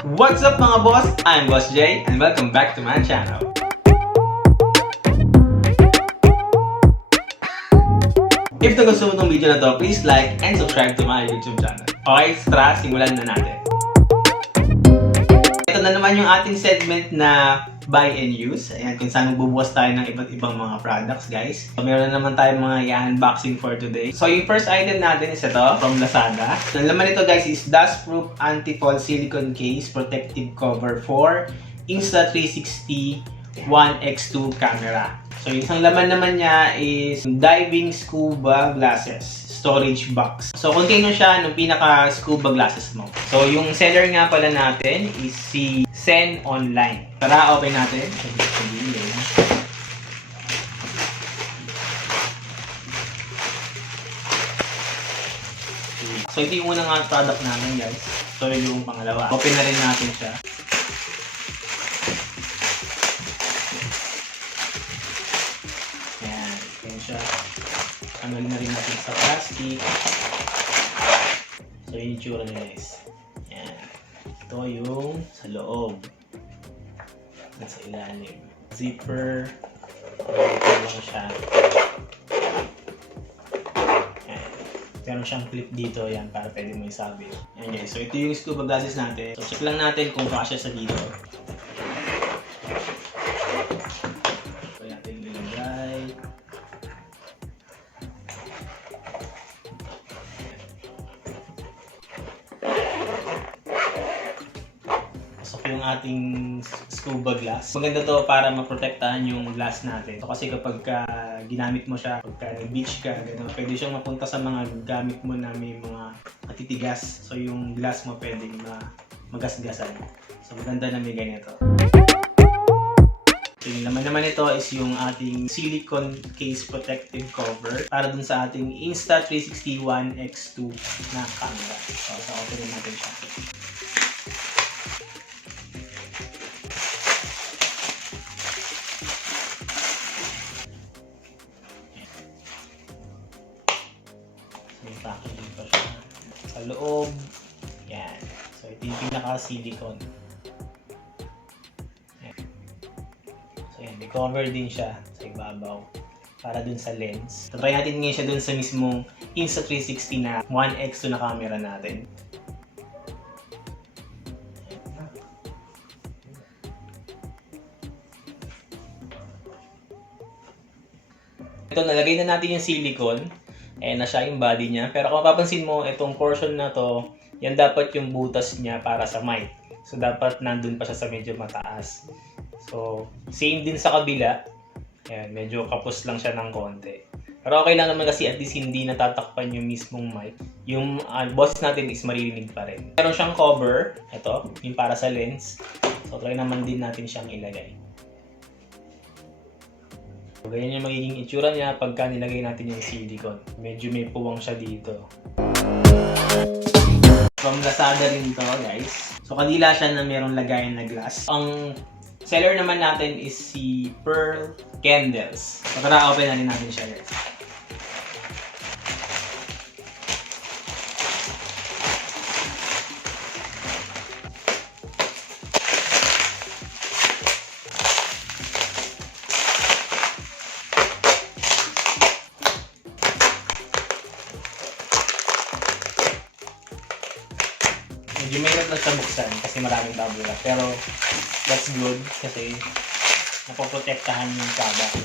What's up mga boss? I'm Boss Jay and welcome back to my channel. If nagustuhan mo itong video na to, please like and subscribe to my YouTube channel. Okay, tara, simulan na natin. Ito na naman yung ating segment na buy and use. Ayan, kung saan magbubukas tayo ng iba't ibang mga products, guys. So, meron na naman tayong mga i-unboxing for today. So, yung first item natin is ito, from Lazada. Ang laman nito, guys, is dust-proof anti-fall silicone case protective cover for Insta360 ONE X2 camera. So, yung isang laman naman niya is diving scuba glasses storage box. So, contain mo siya ng pinaka-scuba glasses mo. So, yung seller nga pala natin is si Sen Online. Tara, open natin. So, ito yung unang product namin, guys. So, yung pangalawa. Open na rin natin siya. Ayan. Ayan siya. Tanggalin na rin natin sa plastic. So, yun yung tsura niya, guys. Ayan. Ito yung sa loob. At sa ilalim. Zipper. Ito lang siya. Ayan. Meron siyang clip dito, yan, para pwede mo isabit. Ayan, guys. So, ito yung scuba glasses natin. So, check lang natin kung kasya sa dito. So, natin ilagay. Yung ating scuba glass. Maganda to para maprotektahan yung glass natin. So, kasi kapag ginamit mo siya, pagka nag-beach ka, gano'n, pwede siyang mapunta sa mga gamit mo na may mga matitigas. So yung glass mo pwedeng magasgasan. So maganda na may ganito. So yung laman naman ito is yung ating silicone case protective cover para dun sa ating Insta360 ONE X2 na camera. So open natin siya. May packaging pa siya. Sa loob, yan. So, ito yung pinaka-silicone. So, yan. May cover din siya sa ibabaw para dun sa lens. So, try natin ngayon siya dun sa mismong Insta360 na ONE X2 na camera natin. Ito, nalagay na natin yung silicone. Eh, na siya yung body niya. Pero kung mapapansin mo, itong portion na to, yan dapat yung butas niya para sa mic. So, dapat nandun pa siya sa medyo mataas. So, same din sa kabila. Ayan, medyo kapos lang siya ng konti. Pero okay lang naman kasi at least hindi natatakpan yung mismong mic. Yung boses natin is maririnig pa rin. Meron siyang cover. Ito, yung para sa lens. So, try naman din natin siyang ilagay. So, ganyan yung magiging itsura niya pagka nilagay natin yung silicone. Medyo may puwang siya dito. From Lazada rin to, guys. So, kadila siya na mayroong lagayan na glass. Ang seller naman natin is si Pearl Candles. So, tara, open na rin natin siya, guys. Medyo mahirap lang siya buksan kasi maraming bubble wrap. Pero that's good kasi napoprotektahan yung product.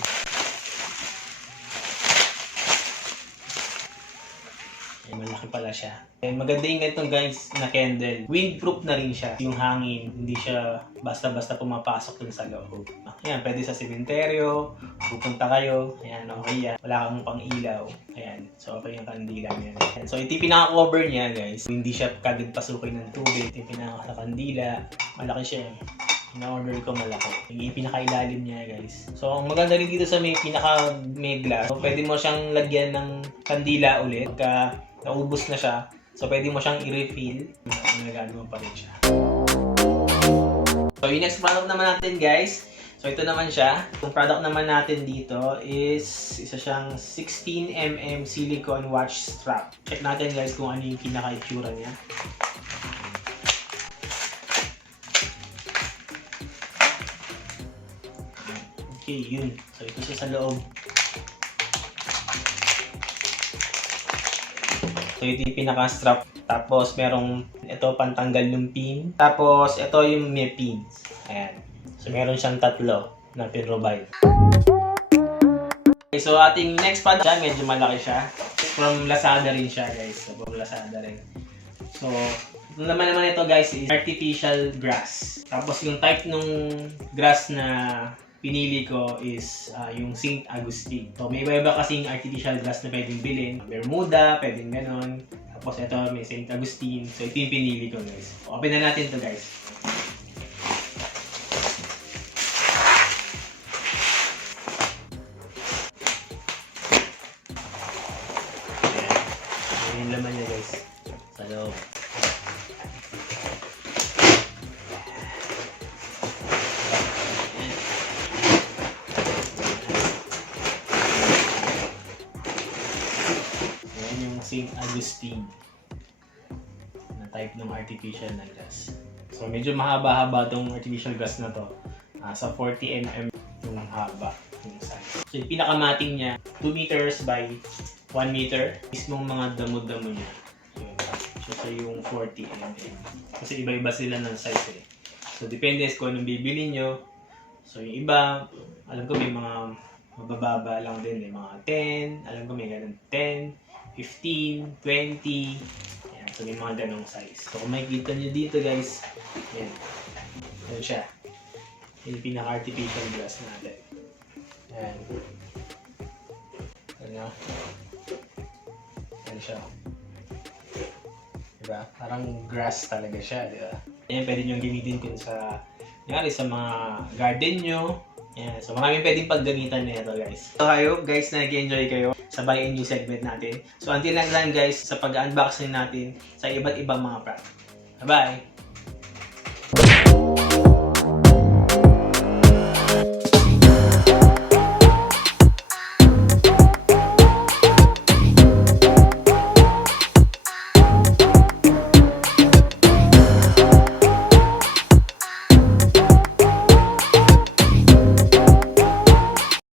Malaki pala siya. And maganda yung ganitong guys na candle. Windproof na rin siya. Yung hangin, hindi siya basta-basta pumapasok dun sa loob. Ayan, pwede sa sementeryo, pupunta kayo, ayan, okay yan. Wala kang pang ilaw. Ayan, so okay yung kandila niya. Ayan, so ito yung pinaka-cover niya guys. Hindi siya kagad pasukin ng tubig. Ito yung pinaka-kandila. Malaki siya. Na-order ko malaki. Yung pinaka-ilalim niya guys. So ang maganda rin dito sa may pinaka-may glass. So pwede mo siyang lagyan ng kandila ulit. Pagka naubos na siya. So pwede mo siyang i-refill. Nagano mo pa rin siya. So yung next product naman natin guys. So ito naman siya. Yung product naman natin dito is isa siyang 16mm silicone watch strap. Check natin guys kung ano yung pinaka-itsura niya. Okay, yun. So, ito siya sa loob. So, ito yung pinaka-strap. Tapos, merong ito pantanggal ng pin. Tapos, ito yung may pins. Ayan. So, meron siyang tatlo na pin-provide. Okay, so, ating next product siya, medyo malaki siya. From Lazada rin siya, guys. So, from Lazada rin. So, yung naman ito, guys, is artificial grass. Tapos, yung type nung grass na pinili ko is yung St. Augustine. So, may iba-iba kasing artificial grass na pwedeng bilhin. Bermuda, pwedeng ganon. Tapos ito, may St. Augustine. So, ito yung pinili ko, guys. So, open na natin to, guys. Ayan. Ayan yung laman niya, guys. Sa loob. St. Augustine na type ng artificial na grass. So medyo mahaba-haba tong artificial grass na to. Sa 40 mm yung haba yung size. So yung pinakamating niya 2 meters by 1 meter. Mismong mga damo-damo niya. So yung 40 mm. Kasi iba-iba sila ng size eh. So depende kung anong bibili nyo. So yung iba, alam ko may mga mabababa lang din, may mga 10, alam ko may ganun 10, 15, 20, ayan, so may mga ganong size. So kung makikita nyo dito guys, ayan, ayan siya. Yung pinaka-artificial grass natin. Ayan. Ayan. Ayan siya. Diba? Parang grass talaga siya, diba? Ayan, pwede nyo gamitin kung sa, nangyari sa mga garden nyo. Ayan, so maraming pwedeng paggamitan nito guys. So I hope guys na nag-enjoy kayo sa buy and use segment natin. So until next time guys, sa pag-unboxing natin sa iba't ibang mga product. Bye-bye!